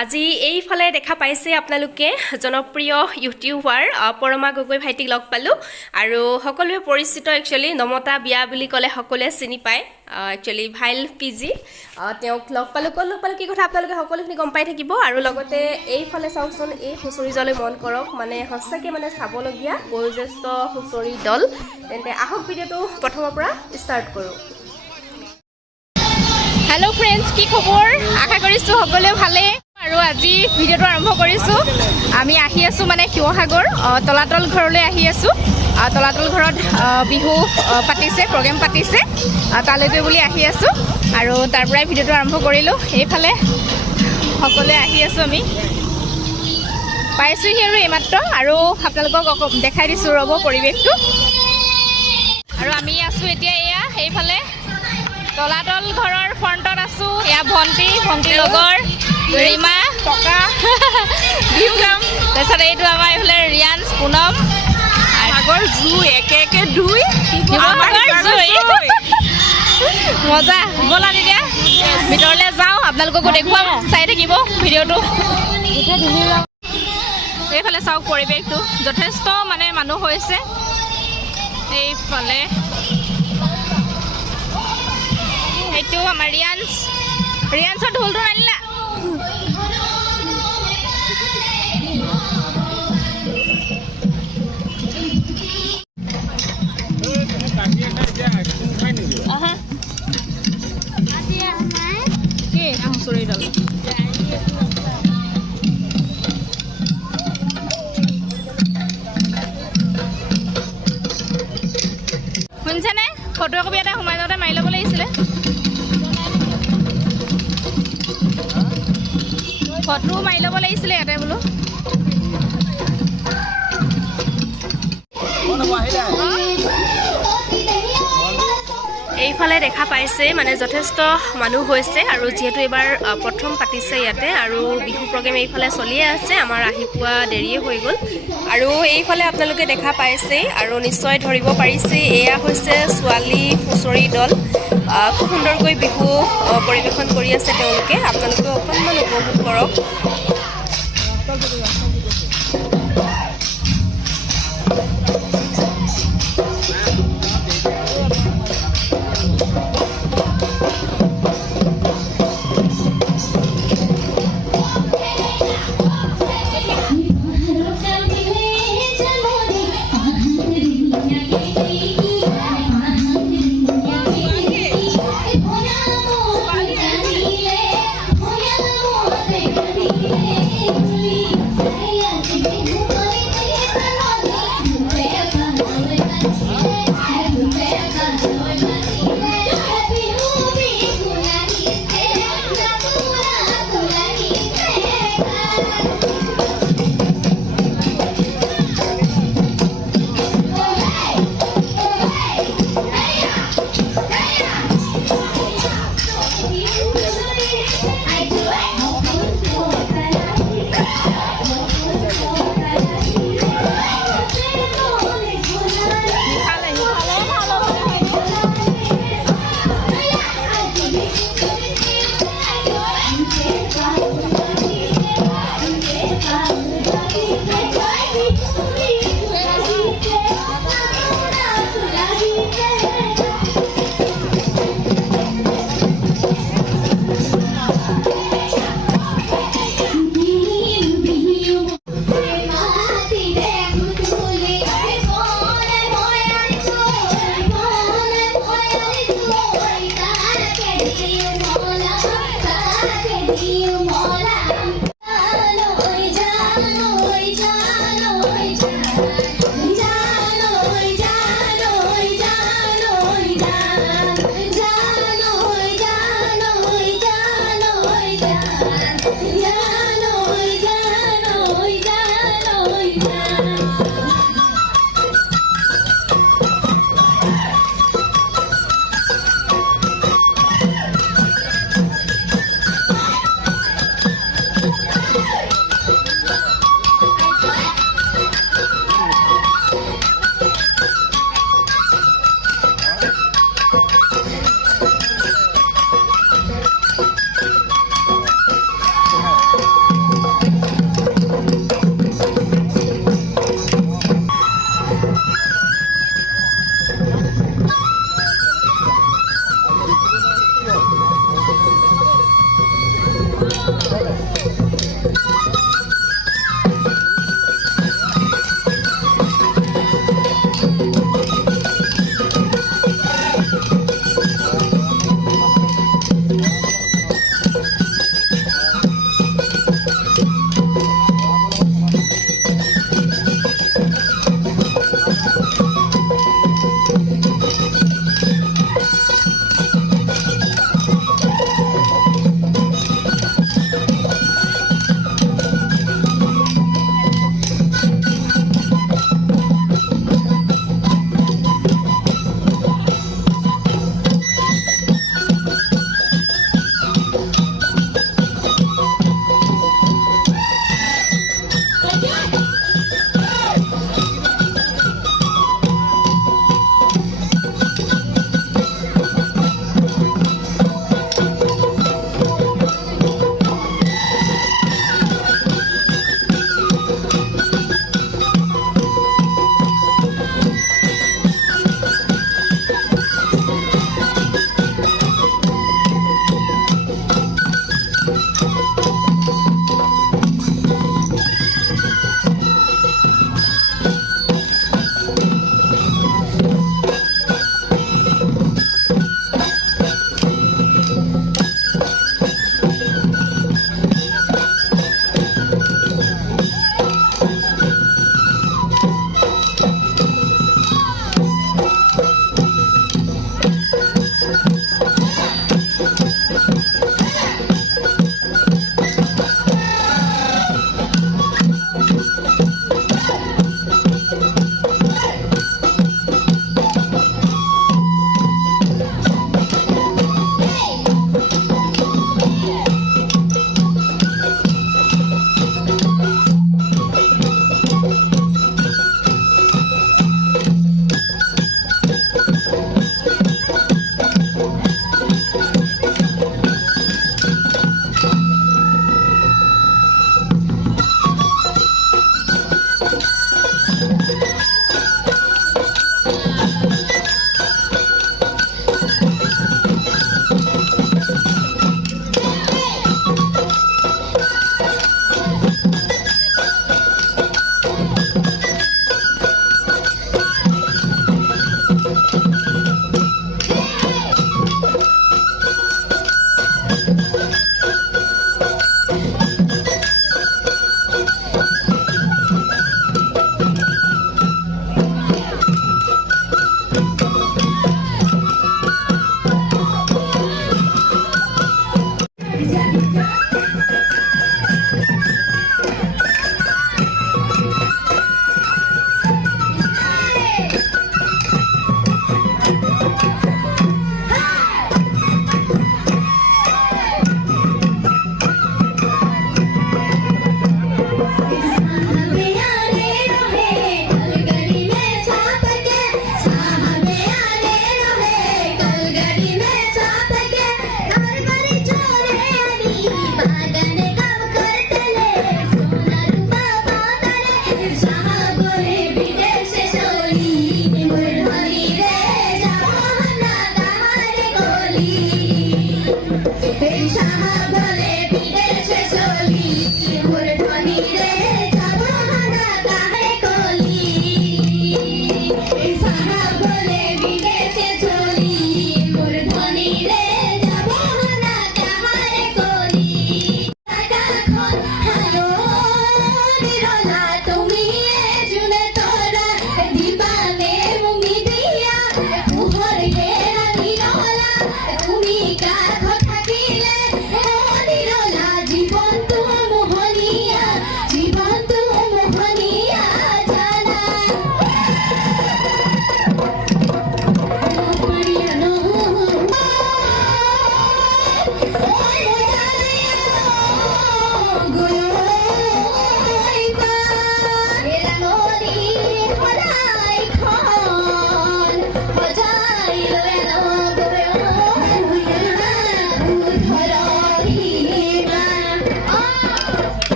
আজি এইফালে দেখা পাইছে আপোনালোকে জনপ্ৰিয় ইউটিউবাৰ পৰমা গগৈ ভাইটিক লগ পালো আৰু সকলোৱে পৰিচিত একচুয়ালি নমতা বিয়া বুলি ক'লে সকলোৱে চিনি পায় একচুয়ালি ভাইল পিজি তেওঁক লগ পালো কি কথা আপোনালোকে সকলোখিনি গম পাই থাকিব আৰু লগতে এইফালে চাওকচোন এই হুঁচৰি জলে মন কৰক মানে হস্তাকে মানে চাবলগীয়া বয়োজ্যেষ্ঠ হুঁচৰি দল তেন্তে আহক ভিডিঅ'টো প্ৰথমৰ পৰা ষ্টাৰ্ট কৰো। हेलो फ्रेंड्स की खबर आशा करिছো সকলে ভালে আৰু আজি ভিডিঅ'টো আৰম্ভ কৰিছো আমি আহি আছো মানে শিৱসাগৰ তলাতল ঘৰলৈ আহি আছো তলাতল ঘৰত বিহু পাতিছে প্ৰগ্ৰাম পাতিছে তালৈকে বুলি আহি আছো আৰু তাৰ পৰাই ভিডিঅ'টো আৰম্ভ কৰিলো এইফালে সকলে আহি আছো আমি পাইছো আৰু এইমাত্ৰ আৰু আপোনালোকক দেখাই দিছো ৰব পৰিৱেশটো আৰু আমি আছো এতিয়া এয়া এইফালে তলাতল ঘৰৰ ফ্ৰণ্টত আছো এয়া ভণ্টি লগৰ ৰীমা টকা বিহু গাম তাৰপিছত এইটো আমাৰ এইফালে ৰিয়ান্স পুনম আগৰ জুই একে ধুই মজা ব'লা তেতিয়া ভিতৰলৈ যাওঁ আপোনালোককো দেখুৱাম চাই থাকিব ভিডিঅ'টো এইফালে চাওক পৰিৱেশটো যথেষ্ট মানে মানুহ হৈছে এইফালে এইটো আমাৰ ৰিয়ান্সৰ ঢোলটো আনিলা হুঁচৰিডাল শুনিছেনে ফটো একপি এটা সোমাই যাওঁতে মাৰি ল'ব লাগিছিলে ফটো মাৰি ল'ব লাগিছিলে ইয়াতে বোলো এইফালে দেখা পাইছে মানে যথেষ্ট মানুহ হৈছে আৰু যেহেতু এবাৰ প্ৰথম পাতিছে ইয়াতে আৰু বিহু প্ৰগ্ৰেম এইফালে চলিয়ে আছে আমাৰ আহি পোৱা দেৰিয়ে হৈ গ'ল আৰু এইফালে আপোনালোকে দেখা পাইছে আৰু নিশ্চয় ধৰিব পাৰিছে এয়া হৈছে ছোৱালী হুঁচৰি দল খুব সুন্দৰকৈ বিহু পৰিৱেশন কৰি আছে তেওঁলোকে আপোনালোকে অকণমান উপভোগ কৰক।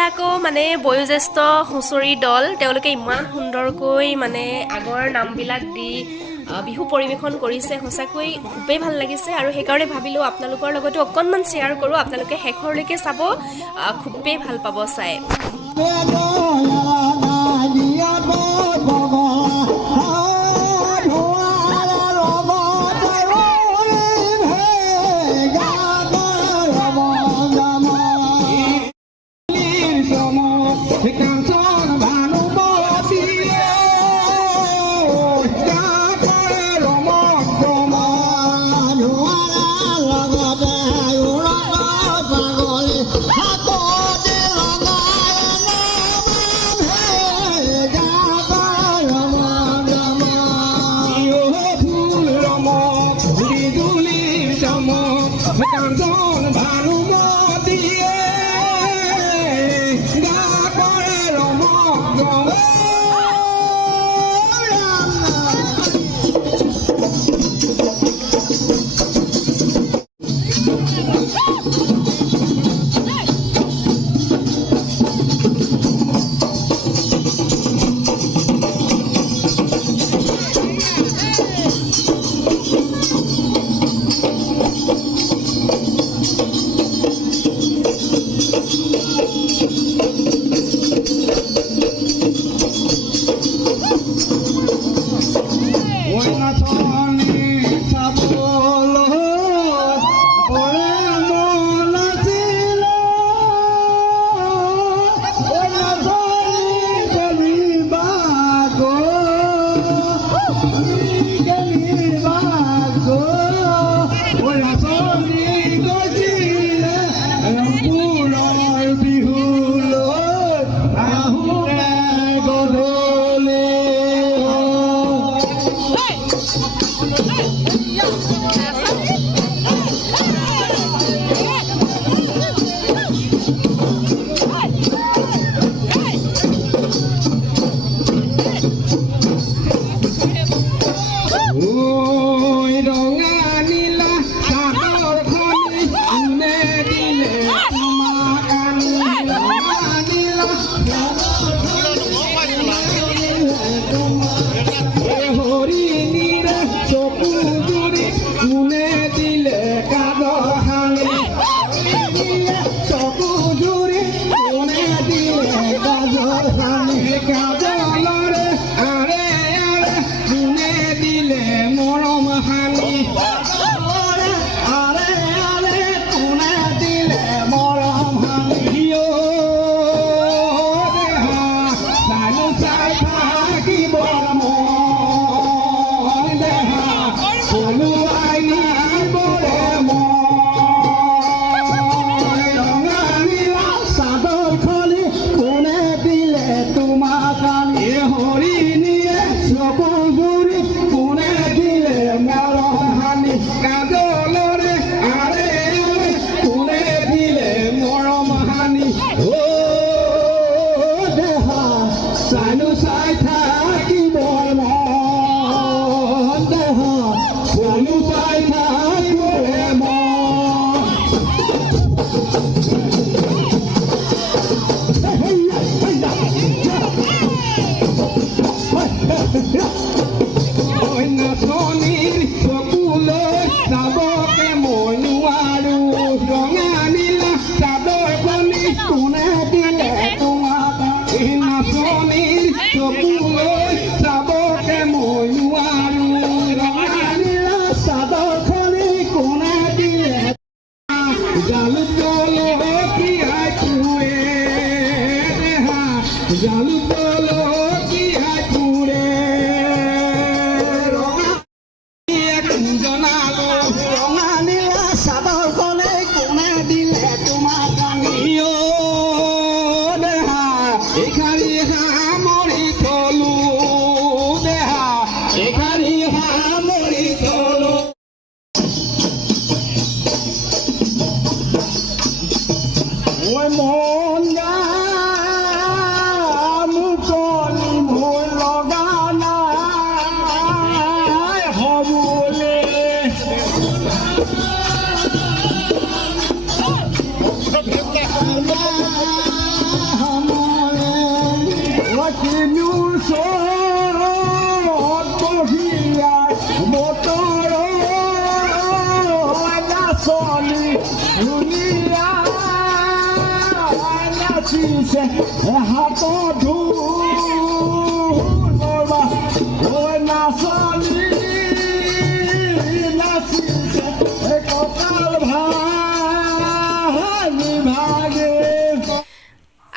আকৌ মানে বয়োজ্যেষ্ঠ হুঁচৰি দল তেওঁলোকে ইমান সুন্দৰকৈ মানে আগৰ নামবিলাক দি বিহু পৰিৱেশন কৰিছে সঁচাকৈ খুবেই ভাল লাগিছে আৰু সেইকাৰণে ভাবিলোঁ আপোনালোকৰ লগতো অকণমান শ্বেয়াৰ কৰোঁ আপোনালোকে শেষৰলৈকে চাব খুবেই ভাল পাব চাই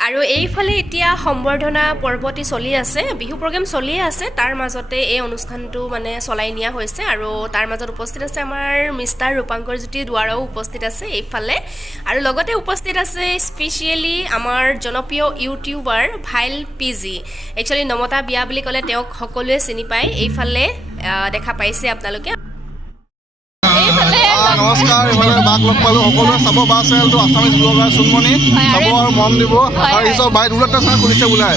আৰু এইফালে এতিয়া সম্বৰ্ধনা পৰ্বটি চলি আছে, বিহু প্ৰগ্ৰেম চলিয়ে আছে, তাৰ মাজতে এই অনুষ্ঠানটো মানে চলাই নিয়া হৈছে। আৰু তাৰ মাজত উপস্থিত আছে আমাৰ মিষ্টাৰ ৰূপাংকৰ জ্যোতি দুৱাৰাও উপস্থিত আছে এইফালে, আৰু লগতে উপস্থিত আছে স্পেচিয়েলি আমাৰ জনপ্ৰিয় ইউটিউবাৰ ভাইল পিজি। একচুৱেলি নমতা বিয়া বুলি ক'লে তেওঁক সকলোৱে চিনি পায়, এইফালে দেখা পাইছে আপোনালোকে। নমস্কাৰ, এইফালে বাক লগ পালোঁ, সকলোৱে চাব বা চেনেলটো আছামিজ ব্লগাৰ চুনমণি চাব আৰু মন দিব। আৰু এই চব বাইক দুটা চেনেল খুলিছে বোলে,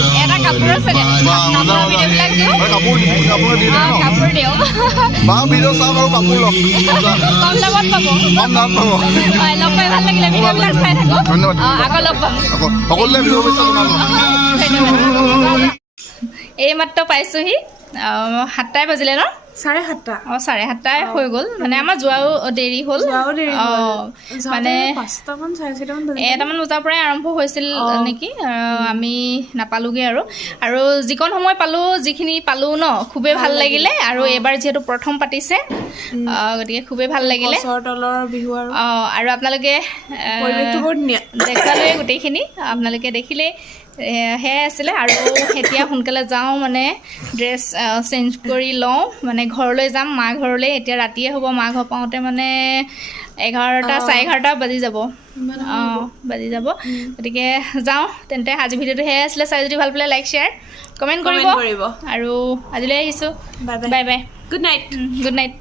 কাপোৰ দি দিওঁ বা ভিডিঅ' চাওক আৰু কাপোৰ লওক, কম দাম পাব। ধন্যবাদ, সকলোৱে ভিডিঅ' কৰিছে জনাব। এইমাত্ৰ পাইছোহি, 7টাই বাজিলে ন? 7:30 অঁ 7:30 হৈ গ'ল, মানে আমাৰ যোৱাও দেৰি হ'ল। মানে 5টামান 4:30মান বাজিলে, 1টামান বজাৰ পৰাই আৰম্ভ হৈছিল নেকি, আমি নাপালোগৈ। আৰু যিকণ সময় পালোঁ, যিখিনি পালোঁ ন, খুবেই ভাল লাগিলে। আৰু এইবাৰ যিহেতু প্ৰথম পাতিছে, গতিকে খুবেই ভাল লাগিলে। গছৰ তলৰ বিহু আৰু আপোনালোকে পৰিৱেশটো বহুত ধুনীয়া দেখালোৱে গোটেইখিনি, আপোনালোকে দেখিলেই। সেয়াই আছিলে। আৰু এতিয়া সোনকালে যাওঁ, মানে ড্ৰেছ চেঞ্জ কৰি লওঁ, মানে ঘৰলৈ যাম, মা ঘৰলৈ। এতিয়া ৰাতিয়ে হ'ব, মা ঘৰ পাওঁতে মানে 11টা 11:30 বাজি যাব। বাজি যাব, গতিকে যাওঁ তেন্তে। আজি ভিডিঅ'টো সেয়াই আছিলে, চাই যদি ভাল পালে লাইক শ্বেয়াৰ কমেণ্ট কৰিব। আৰু আজিলৈ আহিছোঁ, bye bye, good night. Good night.